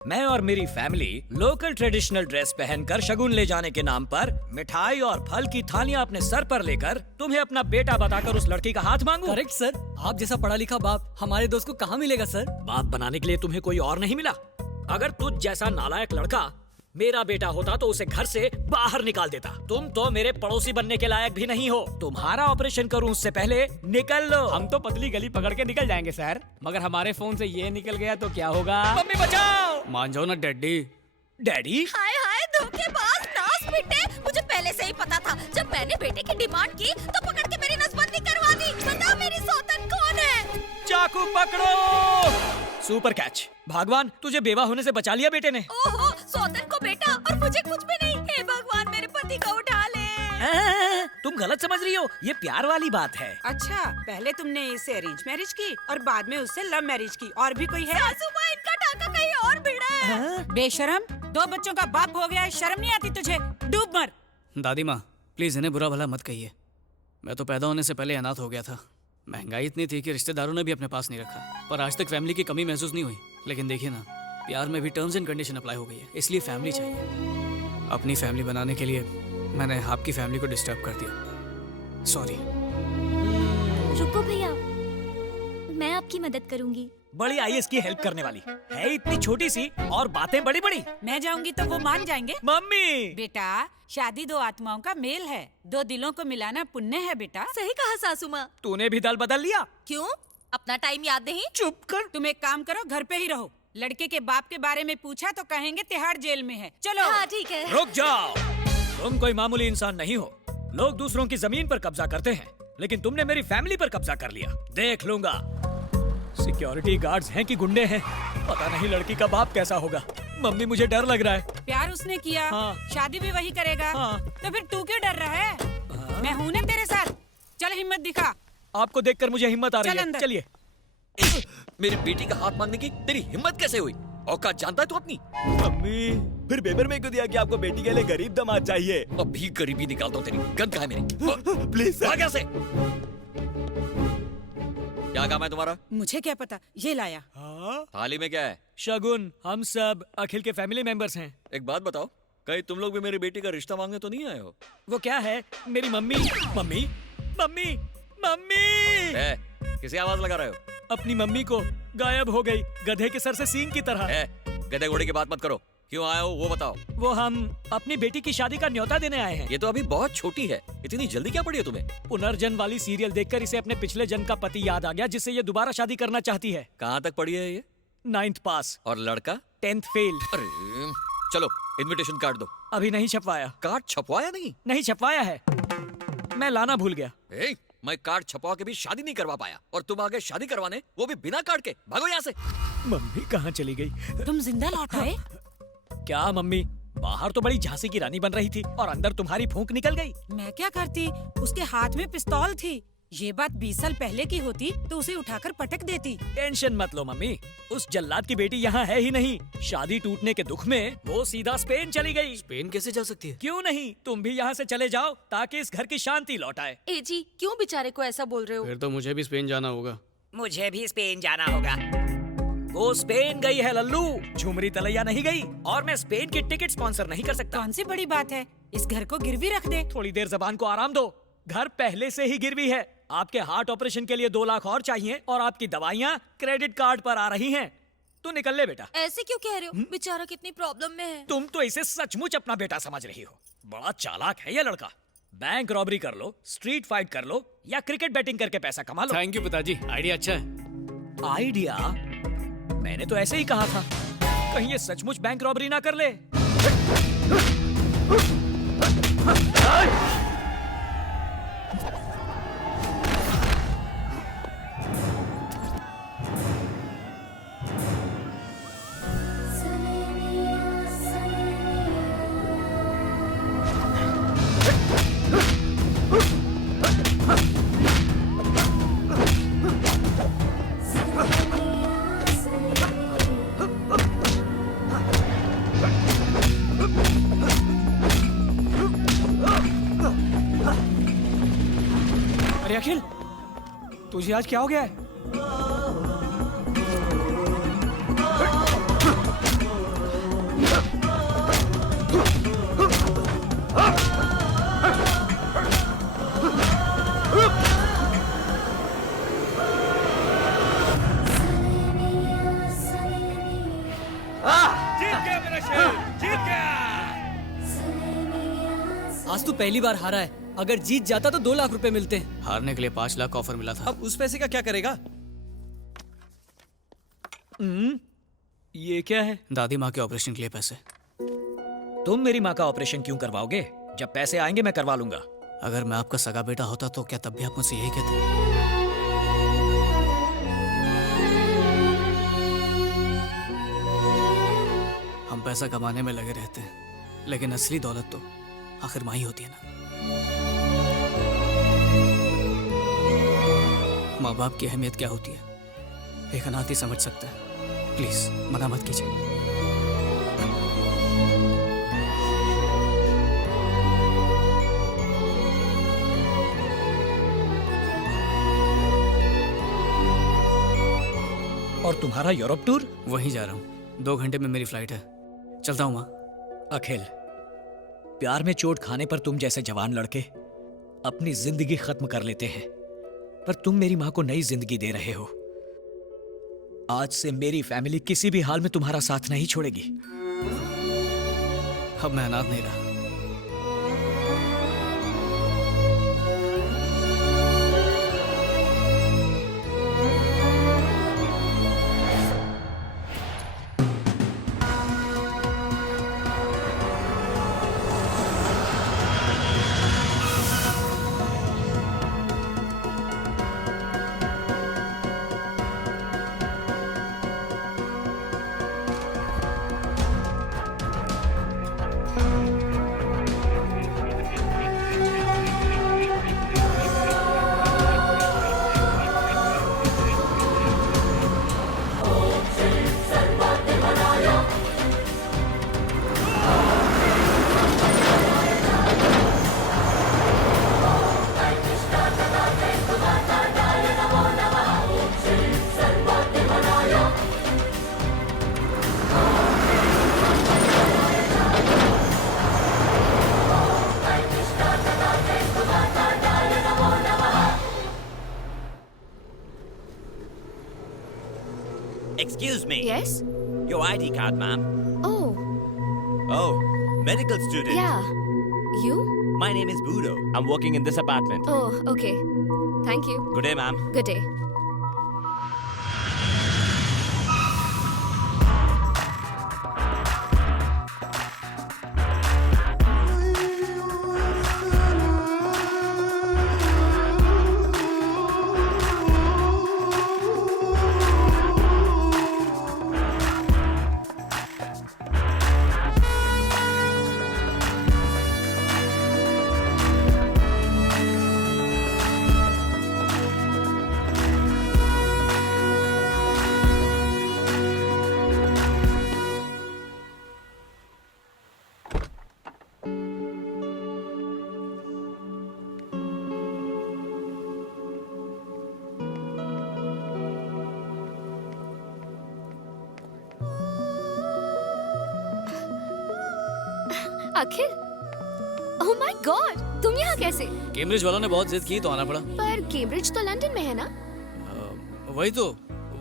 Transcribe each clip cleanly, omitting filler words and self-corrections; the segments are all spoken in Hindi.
मैं और मेरी फैमिली लोकल ट्रेडिशनल ड्रेस पहनकर शगुन ले जाने के नाम पर मिठाई और फल की थालियां अपने सर पर लेकर तुम्हें अपना बेटा बताकर उस लड़की का हाथ मांगू? करेक्ट सर, आप जैसा पढ़ा लिखा बाप हमारे दोस्त को कहाँ मिलेगा सर? बाप बनाने के लिए तुम्हें कोई और नहीं मिला? अगर तुझ जैसा नालायक लड़का मेरा बेटा होता तो उसे घर से बाहर निकाल देता। तुम तो मेरे पड़ोसी बनने के लायक भी नहीं हो। तुम्हारा ऑपरेशन करूं उससे पहले निकल लो। हम तो पतली गली पकड़ के निकल जाएंगे सर, मगर हमारे फोन से ये निकल गया तो क्या होगा? मम्मी बचाओ! मान जाओ ना डैडी। डैडी? हाय हाय धोखेबाज नास बेटे, मुझे पहले से ही पता था। जब मैंने बेटे की डिमांड की तो पकड़ के मेरी नसबंदी करवा दी। बता मेरी सौतन कौन है? चाकू पकड़ो! Super catch. भगवान तुझे बेवा होने से बचा लिया बेटे ने। ओहो, सौतन को बेटा और मुझे कुछ भी नहीं। हे भगवान मेरे पति को उठा ले। तुम गलत समझ रही हो, ये प्यार वाली बात है। अच्छा, पहले तुमने इससे अरेंज मैरिज की और बाद में उससे लव मैरिज की। और भी कोई है? सासू माँ, इनका टाका कहीं और भिड़ा है। बेशरम, 2 बच्चों का बाप हो गया है, शर्म नहीं आती तुझे? डूब मर। दादी माँ प्लीज इन्हें बुरा भला मत कहिए। मैं तो पैदा होने से पहले अनाथ हो गया था। महंगाई इतनी थी कि रिश्तेदारों ने भी अपने पास नहीं रखा, पर आज तक फैमिली की कमी महसूस नहीं हुई। लेकिन देखिए ना, प्यार में भी टर्म्स एंड कंडीशन अप्लाई हो गई है, इसलिए फैमिली चाहिए। अपनी फैमिली बनाने के लिए मैंने आपकी फैमिली को डिस्टर्ब कर दिया, सॉरी। रुको भैया, मैं आपकी मदद करूंगी। बड़ी आईएएस की हेल्प करने वाली है, इतनी छोटी सी और बातें बड़ी बड़ी। मैं जाऊंगी तो वो मान जाएंगे? मम्मी! बेटा, शादी 2 आत्माओं का मेल है, 2 दिलों को मिलाना पुण्य है बेटा। सही कहा सासू माँ। तूने भी दल बदल लिया? क्यों? अपना टाइम याद नहीं? चुप कर। तुम एक काम करो, घर पे ही रहो। लड़के के बाप के बारे में पूछा तो कहेंगे तिहाड़ जेल में है। चलो। हाँ ठीक है। रुक जाओ, तुम कोई मामूली इंसान नहीं हो। लोग दूसरों की जमीन पर कब्जा करते हैं, लेकिन तुमने मेरी फैमिली पर कब्जा कर लिया। देख लूंगा। सिक्योरिटी गार्ड्स हैं कि गुंडे हैं, पता नहीं लड़की का बाप कैसा होगा। मम्मी मुझे डर लग रहा है। प्यार उसने किया, हाँ। शादी भी वही करेगा, हाँ। तो फिर तू क्यों डर रहा है? मैं हूं ना तेरे साथ। चल हिम्मत दिखा। आपको देखकर मुझे हिम्मत आ रही चल है। अंदर। चलिए। मेरी बेटी का हाथ मांगने की तेरी हिम्मत कैसे हुई? औकात जानता है तू अपनी? मम्मी फिर पेपर में क्यों दिया कि आपको बेटी के लिए गरीब दामाद चाहिए? अभी गरीबी निकालता हूँ तेरी। गन कहाँ है मेरी? Please sir. भाग यहाँ से। क्या काम है तुम्हारा? मुझे क्या पता, ये लाया। थाली में क्या है? शगुन, हम सब अखिल के फैमिली मेंबर्स हैं। एक बात बताओ, कहीं तुम लोग भी मेरी बेटी का रिश्ता मांगने तो नहीं आए हो? वो क्या है? मेरी मम्मी। मम्मी? मम्मी? मम्मी! है? किसी आवाज लगा रहे हो? अपनी मम्मी को गायब हो गई, गधे के सर से सींग की तरह। है? गधे घोड़े की बात मत करो। क्यों आए हो वो बताओ। वो हम अपनी बेटी की शादी का न्योता देने आए हैं। ये तो अभी बहुत छोटी है, इतनी जल्दी क्या पड़ी है तुम्हें? पुनर्जन्म वाली सीरियल देखकर इसे अपने पिछले जन्म का पति याद आ गया, जिससे ये दोबारा शादी करना चाहती है। कहाँ तक पड़ी है ये? 9th पास। और लड़का? 10th fail. अरे चलो इनविटेशन कार्ड दो। अभी नहीं छपवाया। कार्ड छपवाया नहीं? नहीं छपवाया है, मैं लाना भूल गया। मैं कार्ड छपवा के भी शादी नहीं करवा पाया, और तुम आगे शादी करवाने, वो भी बिना कार्ड के। भागो यहाँ से। मम्मी कहाँ चली गई? तुम जिंदा लौट आए? क्या मम्मी, बाहर तो बड़ी झांसी की रानी बन रही थी और अंदर तुम्हारी फूंक निकल गई। मैं क्या करती, उसके हाथ में पिस्तौल थी। ये बात 20 साल पहले की होती तो उसे उठाकर पटक देती। टेंशन मत लो मम्मी, उस जल्लाद की बेटी यहाँ है ही नहीं। शादी टूटने के दुख में वो सीधा स्पेन चली गई। स्पेन कैसे जा सकती है? क्यों नहीं, तुम भी यहाँ से चले जाओ ताकि इस घर की शांति लौट आए। ए जी, क्यों बेचारे को ऐसा बोल रहे हो? फिर तो मुझे भी स्पेन जाना होगा। मुझे भी स्पेन जाना होगा। वो स्पेन गई है लल्लू, झुमरी तलैया नहीं गई, और मैं स्पेन की टिकट स्पॉन्सर नहीं कर सकता। कौन सी बड़ी बात है, इस घर को गिरवी रख दे। थोड़ी देर जबान को आराम दो, घर पहले से ही गिरवी है। आपके हार्ट ऑपरेशन के लिए 2 लाख और चाहिए, और आपकी दवाइयाँ क्रेडिट कार्ड पर आ रही हैं। तू निकल ले बेटा। ऐसे क्यों कह रहे हो? बेचारा कितनी प्रॉब्लम में है। तुम तो इसे सचमुच अपना बेटा समझ रही हो। बड़ा चालाक है ये लड़का। बैंक रॉबरी कर लो, स्ट्रीट फाइट कर लो, या क्रिकेट बैटिंग करके पैसा कमा लो। थैंक यू पिताजी, आइडिया अच्छा है। आइडिया? मैंने तो ऐसे ही कहा था, कहीं ये सचमुच बैंक रॉबरी ना कर ले। अरे अखिल, तुझे आज क्या हो गया है? जीत गया मेरा शेर, जीत गया। आज तू पहली बार हारा है, अगर जीत जाता तो 2 लाख रुपए मिलते हैं। हारने के लिए 5 लाख ऑफर मिला था। अब उस पैसे का क्या करेगा? ये क्या है? दादी माँ के ऑपरेशन के लिए पैसे। तुम मेरी माँ का ऑपरेशन क्यों करवाओगे? जब पैसे आएंगे मैं करवा लूंगा। अगर मैं आपका सगा बेटा होता तो क्या तब भी आप मुझसे यही कहते? हम पैसा कमाने में लगे रहते हैं, लेकिन असली दौलत तो आखिर माँ ही होती है ना। माँ बाप की अहमियत क्या होती है एक अनाथ ही समझ सकता है। प्लीज मना मत कीजिए। और तुम्हारा यूरोप टूर? वहीं जा रहा हूँ, 2 घंटे में मेरी फ्लाइट है। चलता हूँ माँ। अखिल, प्यार में चोट खाने पर तुम जैसे जवान लड़के अपनी जिंदगी खत्म कर लेते हैं, पर तुम मेरी माँ को नई जिंदगी दे रहे हो। आज से मेरी फैमिली किसी भी हाल में तुम्हारा साथ नहीं छोड़ेगी। अब मैं अनाथ नहीं रहा। Excuse me. Yes? Your ID card, ma'am. Oh, Oh, medical student. yeah. You? My name is Budo. I'm working in this apartment. Oh, okay. Thank you. Good day, ma'am. Good day. Akhil, oh my God, तुम यहाँ कैसे? कैम्ब्रिज वालों ने बहुत जिद की तो आना पड़ा। पर कैम्ब्रिज तो लंदन में है ना? वही तो,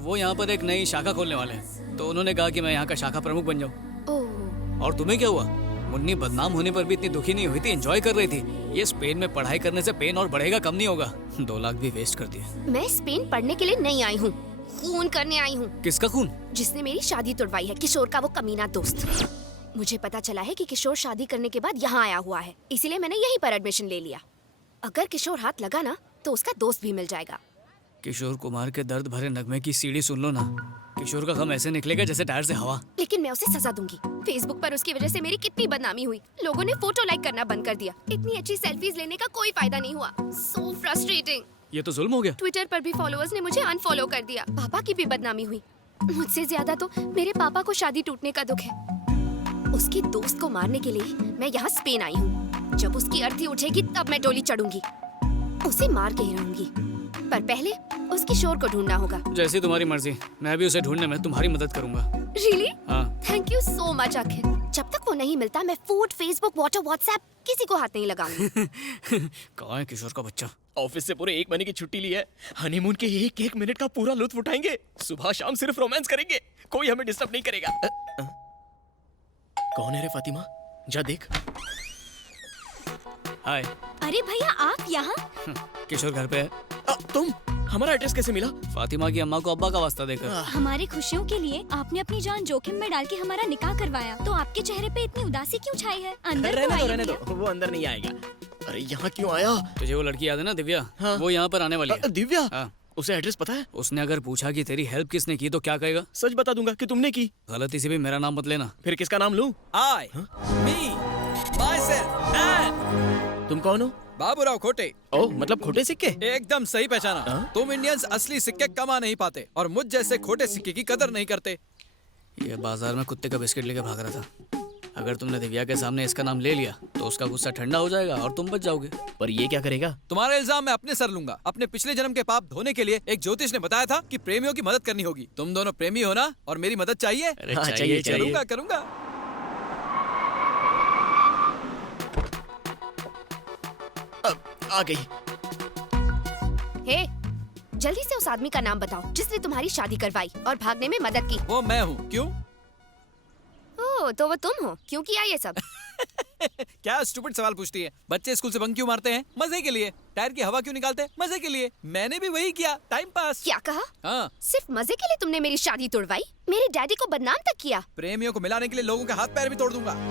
वो यहाँ पर एक नई शाखा खोलने वाले हैं, तो उन्होंने कहा कि मैं यहाँ का शाखा प्रमुख बन जाऊँ। ओह, और तुम्हें क्या हुआ? मुन्नी बदनाम होने पर भी इतनी दुखी नहीं हुई थी, एंजॉय कर रही थी। ये स्पेन में पढ़ाई करने से पेन और बढ़ेगा, कम नहीं होगा। 2 लाख भी वेस्ट कर दिए। मैं स्पेन पढ़ने के लिए नहीं आई हूँ, खून करने आई हूँ। किसका खून? जिसने मेरी शादी तुड़वाई है, किशोर का वो कमीना दोस्त। मुझे पता चला है कि किशोर शादी करने के बाद यहाँ आया हुआ है, इसीलिए मैंने यहीं पर एडमिशन ले लिया। अगर किशोर हाथ लगा ना तो उसका दोस्त भी मिल जाएगा। किशोर कुमार के दर्द भरे नगमे की सीढ़ी सुन लो ना। किशोर का गम ऐसे निकलेगा जैसे टायर से हवा। लेकिन मैं उसे सजा दूंगी। फेसबुक पर उसकी वजह से मेरी कितनी बदनामी हुई। लोगों ने फोटो लाइक करना बंद कर दिया। इतनी अच्छी सेल्फीज लेने का कोई फायदा नहीं हुआ। So frustrating. ये तो जुल्म हो गया। ट्विटर पर भी फॉलोअर्स ने मुझे अनफॉलो कर दिया। पापा की भी बदनामी हुई। मुझसे ज्यादा तो मेरे पापा को शादी टूटने का दुख है। उसके दोस्त को मारने के लिए मैं यहाँ स्पेन आई हूँ। जब उसकी अर्थी उठेगी तब मैं डोली चढ़ूंगी। उसे मार के ही रहूंगी, पर पहले उस किशोर को ढूंढना होगा। जैसी तुम्हारी मर्जी, मैं भी उसे ढूंढने में तुम्हारी मदद करूंगा। रियली? हाँ। थैंक यू सो मच अखिल। जब तक वो नहीं मिलता मैं फूड, फेसबुक, व्हाट्सएप किसी को हाथ नहीं लगाऊंगी। कहाँ है किशोर का बच्चा? ऑफिस से पूरे 1 महीने की छुट्टी ली है। हनीमून के एक एक मिनट का पूरा लुत्फ उठाएंगे। सुबह शाम सिर्फ रोमांस करेंगे, कोई हमें डिस्टर्ब नहीं करेगा। कौन है रे फातिमा? जा देख। हाय। अरे भैया आप यहाँ? किशोर घर पे है। तुम हमारा एड्रेस कैसे मिला? फातिमा की अम्मा को अब्बा का वास्ता देकर। हमारी खुशियों के लिए आपने अपनी जान जोखिम में डाल के हमारा निकाह करवाया, तो आपके चेहरे पे इतनी उदासी क्यों छाई है? अंदर तो आइए रहने भैया। दो, वो अंदर नहीं आएगा। अरे यहाँ क्यों आया? तुझे वो लड़की याद है ना, दिव्या? हाँ। वो यहाँ पर आने वाली है। दिव्या? हाँ। उसे एड्रेस पता है? उसने अगर पूछा कि तेरी हेल्प किसने की तो क्या कहेगा? सच बता दूंगा कि तुमने की। गलती से भी मेरा नाम मत लेना। फिर किसका नाम लूं? I, me, myself, and तुम कौन हो? बाबूराव खोटे। ओ, मतलब खोटे सिक्के? एकदम सही पहचाना। तुम इंडियंस असली सिक्के कमा नहीं पाते और मुझ जैसे खोटे सिक्के की कदर नहीं करते। ये बाजार में कुत्ते का बिस्किट लेके भाग रहा था। अगर तुमने दिव्या के सामने इसका नाम ले लिया तो उसका गुस्सा ठंडा हो जाएगा और तुम बच जाओगे। पर ये क्या करेगा? तुम्हारा इल्जाम मैं अपने सर लूंगा। अपने पिछले जन्म के पाप धोने के लिए एक ज्योतिष ने बताया था कि प्रेमियों की मदद करनी होगी। तुम दोनों प्रेमी हो ना, और मेरी मदद चाहिए? अरे हाँ, चाहिए चाहिए। करूंगा करूंगा। आ गई। हे, जल्दी से उस आदमी का नाम बताओ जिसने तुम्हारी शादी करवाई और भागने में मदद की। वो मैं हूँ। क्यों? ओह, तो वो तुम हो। क्यों किया ये सब? क्या स्टूपिड सवाल पूछती है? बच्चे स्कूल से बंक क्यों मारते हैं? मजे के लिए। टायर की हवा क्यों निकालते हैं? मजे के लिए। मैंने भी वही किया, टाइम पास। क्या कहा? हाँ, सिर्फ मजे के लिए तुमने मेरी शादी तोड़वाई? मेरे डैडी को बदनाम तक किया? प्रेमियों को मिलाने के लिए लोगों के हाथ पैर भी तोड़ दूंगा।